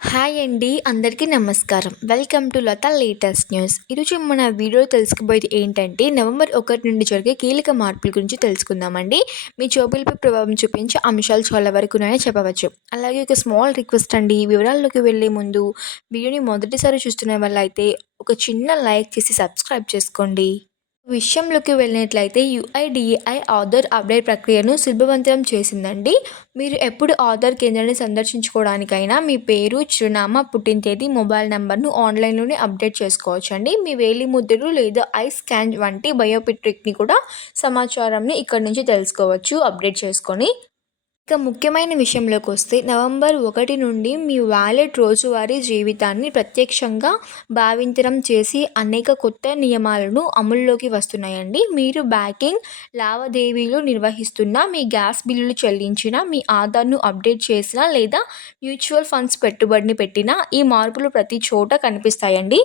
Hi అండి, అందరికీ నమస్కారం. Welcome to Latha latest news. ఈరోజు మన వీడియో తెలుసుకోబోయేది ఏంటంటే నవంబర్ 1 నుండి జరిగే కీలక మార్పుల గురించి తెలుసుకుందామండి. మీ జోబులపై ప్రభావం చూపించే అంశాలు చాలా వరకునే చెప్పవచ్చు. అలాగే ఒక స్మాల్ రిక్వెస్ట్ అండి, వివరాల్లోకి వెళ్ళే ముందు వీడియోని మొదటిసారి చూస్తున్న వాళ్ళైతే ఒక చిన్న లైక్ చేసి సబ్స్క్రైబ్ చేసుకోండి. విషయంలోకి వెళ్ళినట్లయితే యుఐడిఏఐ ఆధార్ అప్డేట్ ప్రక్రియను సులభవంతం చేసిందండి. మీరు ఎప్పుడు ఆధార్ కేంద్రాన్ని సందర్శించుకోవడానికైనా మీ పేరు, చిరునామా, పుట్టిన తేదీ, మొబైల్ నంబర్ను ఆన్లైన్లోనే అప్డేట్ చేసుకోవచ్చండి. మీ వేలిముద్రలు లేదా ఐ స్కాన్ వంటి బయోమెట్రిక్ని కూడా సమాచారంని ఇక్కడ నుంచి తెలుసుకోవచ్చు అప్డేట్ చేసుకొని. ఇక ముఖ్యమైన విషయంలోకి వస్తే నవంబర్ 1 నుండి మీ వాలెట్ రోజువారీ జీవితాన్ని ప్రత్యక్షంగా భావింతరం చేసి అనేక కొత్త నియమాలను అమల్లోకి వస్తున్నాయండి. మీరు బ్యాంకింగ్ లావాదేవీలు నిర్వహిస్తున్నా, మీ గ్యాస్ బిల్లులు చెల్లించినా, మీ ఆధార్ను అప్డేట్ చేసినా లేదా మ్యూచువల్ ఫండ్స్ పెట్టుబడిని పెట్టినా ఈ మార్పులు ప్రతి చోట కనిపిస్తాయండి.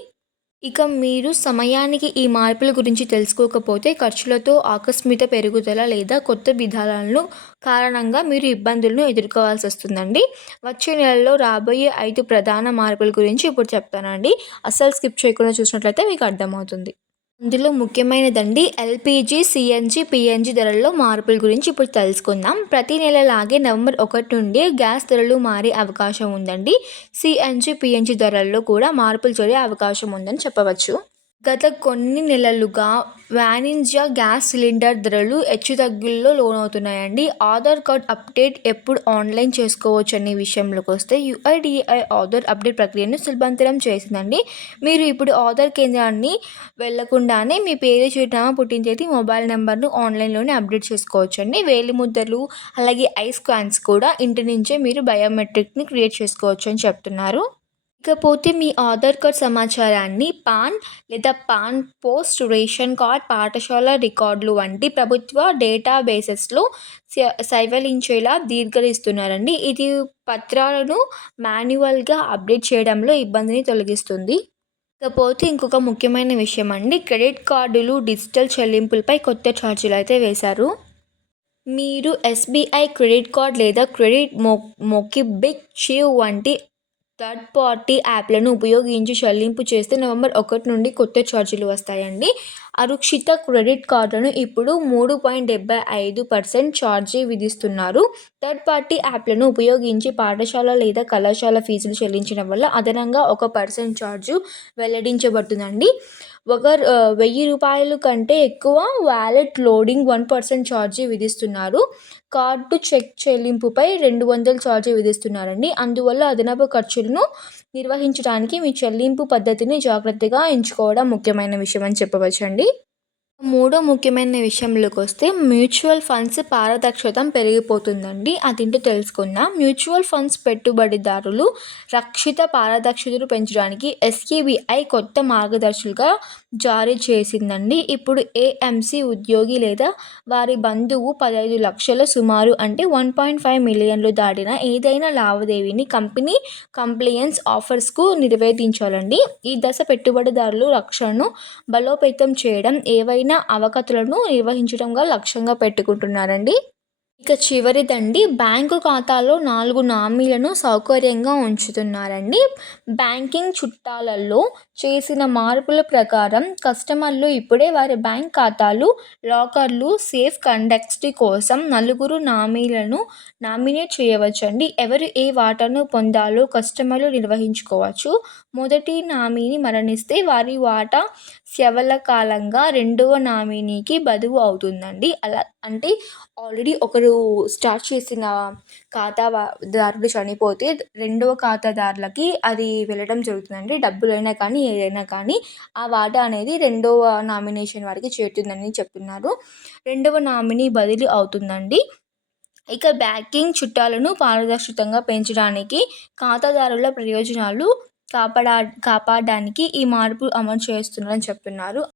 ఇక మీరు సమయానికి ఈ మార్పుల గురించి తెలుసుకోకపోతే ఖర్చులతో ఆకస్మిక పెరుగుదల లేదా కొత్త విధానాలను కారణంగా మీరు ఇబ్బందులను ఎదుర్కోవాల్సి వస్తుందండి. వచ్చే నెలలో రాబోయే 5 ప్రధాన మార్పుల గురించి ఇప్పుడు చెప్తానండి. అస్సలు స్కిప్ చేయకుండా చూసినట్లయితే మీకు అర్థమవుతుంది. అందులో ముఖ్యమైనదండి ఎల్పిజి, సిఎన్జి, పిఎన్జి ధరల్లో మార్పుల గురించి ఇప్పుడు తెలుసుకుందాం. ప్రతి నెలలాగే నవంబర్ 1 నుండి గ్యాస్ ధరలు మారే అవకాశం ఉందండి. సిఎన్జి, పిఎన్జి ధరల్లో కూడా మార్పులు జరిగే అవకాశం ఉందని చెప్పవచ్చు. గత కొన్ని నెలలుగా వాణిజ్య గ్యాస్ సిలిండర్ ధరలు హెచ్చుతగ్గుల్లో లోనవుతున్నాయండి. ఆధార్ కార్డ్ అప్డేట్ ఎప్పుడు ఆన్లైన్ చేసుకోవచ్చు అనే విషయంలోకి వస్తే యుఐడిఏఐ ఆధార్ అప్డేట్ ప్రక్రియను సులభంతరం చేసిందండి. మీరు ఇప్పుడు ఆధార్ కేంద్రాన్ని వెళ్లకుండానే మీ పేరు, చిరునామా, పుట్టిన తేదీ, మొబైల్ నెంబర్ను ఆన్లైన్లోనే అప్డేట్ చేసుకోవచ్చండి. వేలిముద్రలు అలాగే ఐ స్కాన్స్ కూడా ఇంటి నుంచే మీరు బయోమెట్రిక్ని క్రియేట్ చేసుకోవచ్చు అని చెప్తున్నారు. ఇకపోతే మీ ఆధార్ కార్డ్ సమాచారాన్ని పాన్ లేదా పాన్ పోస్ట్, రేషన్ కార్డ్, పాఠశాల రికార్డులు వంటి ప్రభుత్వ డేటాబేసెస్లో సేవలించేలా దీర్ఘరిస్తున్నారండి. ఇది పత్రాలను మాన్యువల్గా అప్డేట్ చేయడంలో ఇబ్బందిని తొలగిస్తుంది. ఇకపోతే ఇంకొక ముఖ్యమైన విషయం అండి, క్రెడిట్ కార్డులు డిజిటల్ చెల్లింపులపై కొత్త ఛార్జీలు అయితే వేశారు. మీరు ఎస్బీఐ క్రెడిట్ కార్డ్ లేదా క్రెడిట్ మొబిక్విక్ వంటి థర్డ్ పార్టీ యాప్లను ఉపయోగించి చెల్లింపు చేస్తే నవంబర్ 1 నుండి కొత్త ఛార్జీలు వస్తాయండి. అరుక్షిత క్రెడిట్ కార్డులను ఇప్పుడు 3.75% ఛార్జీ విధిస్తున్నారు. థర్డ్ పార్టీ యాప్లను ఉపయోగించి పాఠశాల లేదా కళాశాల ఫీజులు చెల్లించడం వల్ల అదనంగా 1% ఛార్జు వెల్లడించబడుతుందండి. ఒక రూ. 1000 కంటే ఎక్కువ వాలెట్ లోడింగ్ 1% ఛార్జీ విధిస్తున్నారు. కార్డు చెక్ చెల్లింపుపై 200 ఛార్జీ విధిస్తున్నారండి. అందువల్ల అదనపు ఖర్చులను నిర్వహించడానికి మీ చెల్లింపు పద్ధతిని జాగ్రత్తగా ఎంచుకోవడం ముఖ్యమైన విషయం అని చెప్పవచ్చండి. మూడో ముఖ్యమైన విషయంలోకి వస్తే మ్యూచువల్ ఫండ్స్ పారదర్శకత పెరిగిపోతుందండి. అదేంటో తెలుసుకుందాం. మ్యూచువల్ ఫండ్స్ పెట్టుబడిదారులు రక్షిత పారదర్శకతను పెంచడానికి ఎస్ఈబిఐ కొత్త మార్గదర్శకాలుగా జారీ చేసిందండి. ఇప్పుడు ఏఎంసీ ఉద్యోగి లేదా వారి బంధువు 15 లక్షల సుమారు అంటే 1.5 మిలియన్లు దాటిన ఏదైనా లావాదేవీని కంపెనీ కంప్లయన్స్ ఆఫర్స్కు నివేదించాలండి. ఈ దశ పెట్టుబడిదారులు రక్షణను బలోపేతం చేయడం, ఏవైనా అవకతవకలను నిర్వహించడంగా లక్ష్యంగా పెట్టుకుంటున్నారండి. ఇక చివరిదండి, బ్యాంకు ఖాతాలో 4 నామీలను సౌకర్యంగా ఉంచుతున్నారండి. బ్యాంకింగ్ చట్టాలలో చేసిన మార్పుల ప్రకారం కస్టమర్లు ఇప్పుడే వారి బ్యాంక్ ఖాతాలు, లాకర్లు సేఫ్ కండక్ట్ కోసం 4 నామీలను నామినేట్ చేయవచ్చండి. ఎవరు ఏ వాటాను పొందాలో కస్టమర్లు నిర్వహించుకోవచ్చు. మొదటి నామినీ మరణిస్తే వారి వాటా శవలకాలంగా రెండవ నామినీకి బదువు అవుతుందండి. అలా అంటే ఆల్రెడీ ఒకరు స్టార్ట్ చేసిన ఖాతాదారుడు చనిపోతే రెండవ ఖాతాదారులకి అది వెళ్ళడం జరుగుతుందండి. డబ్బులైనా కానీ ఏదైనా కానీ ఆ వాటా అనేది రెండవ నామినేషన్ వారికి చేరుతుందని చెప్తున్నారు. రెండవ నామినీ బదిలీ అవుతుందండి. ఇక బ్యాంకింగ్ చట్టాలను పారదర్శకంగా పెంచడానికి, ఖాతాదారుల ప్రయోజనాలు కాపాడడానికి ఈ మార్పు అమలు చేస్తున్నారని చెప్తున్నారు.